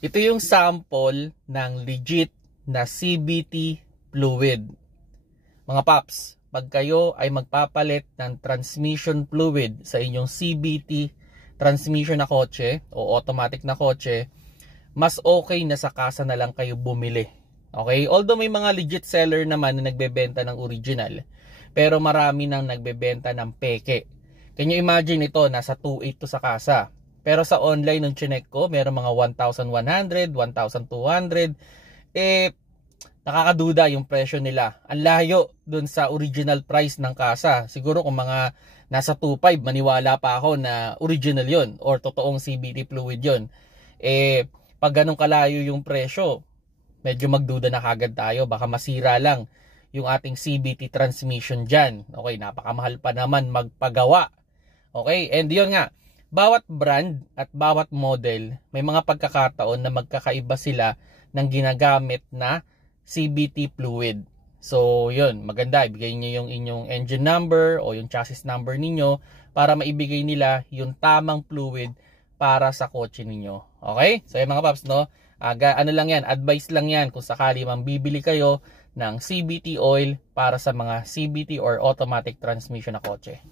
Ito yung sample ng legit na CVT fluid. Mga paps, pag kayo ay magpapalit ng transmission fluid sa inyong CVT transmission na kotse o automatic na kotse, mas okay na sa kasa na lang kayo bumili. Okay? Although may mga legit seller naman na nagbebenta ng original, pero marami nang nagbebenta ng peke. Can you imagine ito, nasa 2.8 to sa kasa. Pero sa online nung chinek ko, meron mga 1,100, 1,200. Nakakaduda yung presyo nila. Ang layo dun sa original price ng kasa. Siguro kung mga nasa 2.5, maniwala pa ako na original yon or totoong CVT fluid yon. Pag ganun kalayo yung presyo, medyo magduda na kagad tayo. Baka masira lang yung ating CVT transmission dyan. Okay, napakamahal pa naman magpagawa. Okay, and yun nga, bawat brand at bawat model, may mga pagkakataon na magkakaiba sila ng ginagamit na CVT fluid. So, yun, maganda. Ibigay nyo yung inyong engine number o yung chassis number ninyo para maibigay nila yung tamang fluid para sa kotse ninyo. Okay? So, yung mga paps, no? Ano lang yan, advice lang yan kung sakali mang bibili kayo ng CVT oil para sa mga CVT or automatic transmission na kotse.